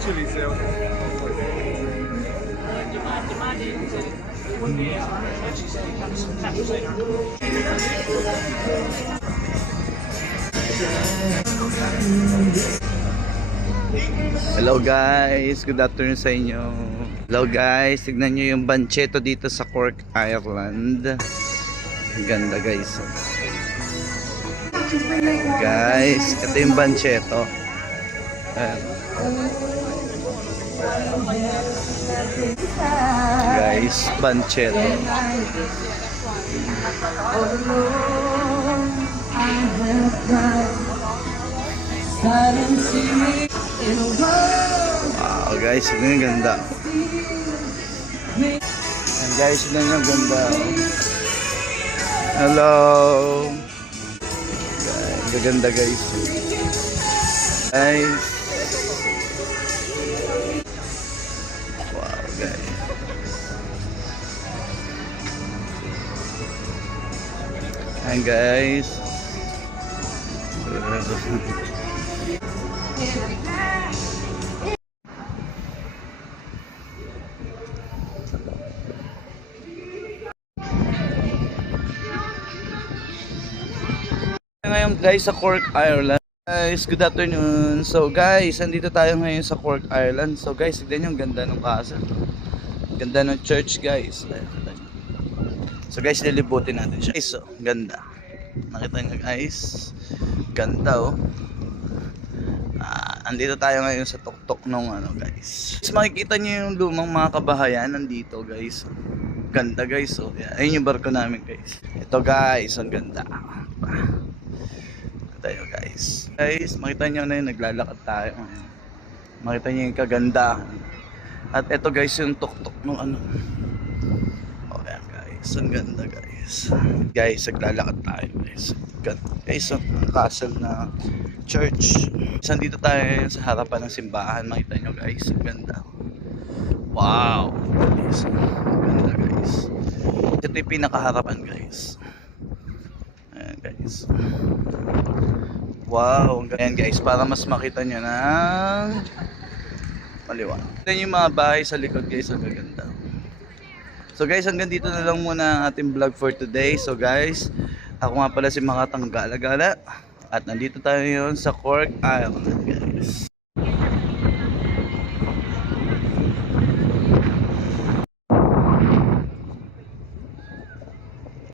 去理是 Hello guys, good afternoon sa inyo. Hello guys, tignan nyo yung Bancheto dito sa Cork, Ireland. Ang ganda guys. Guys, ito yung Bancheto. Ayan. Guys, Bancheto. Wow guys, ito yung ganda. And guys, ito yung ganda. Hello. Guys, ganda guys. Guys. Wow guys. And guys. Ngayon guys sa Cork, Ireland. Guys, good afternoon. So guys, andito tayo ngayon sa Cork, Ireland. So guys, tignan yung ganda ng castle. Ganda ng church guys. So guys, lilibutin natin siya. So, ganda. Nakita nyo guys. Ganda oh. Andito tayo ngayon sa tuktok nung ano guys. So, makikita nyo yung lumang mga kabahayan nandito guys. Ganda guys oh. Ayun yung barko namin guys. Ito guys, ang ganda. Tayo guys. Guys, makita nyo na yun, naglalakad tayo. Makita nyo yung kagandahan. At ito guys yung tuktok nung ano. Okay guys, ang ganda guys. Guys, naglalakad tayo guys. Guys, ang castle na church. Sandito tayo sa harapan ng simbahan. Makita nyo guys, ang ganda. Wow guys, ang ganda guys. Ito yung pinakaharapan guys. Ayan guys. Wow, ayan guys, para mas makita nyo na maliwanag. Ito yung mga bahay sa likod guys, ang gaganda. So guys, hanggang dito na lang muna ang ating vlog for today. So guys, ako nga pala si Makatang Gala-Gala. At nandito tayo ngayon sa Cork, Ireland guys.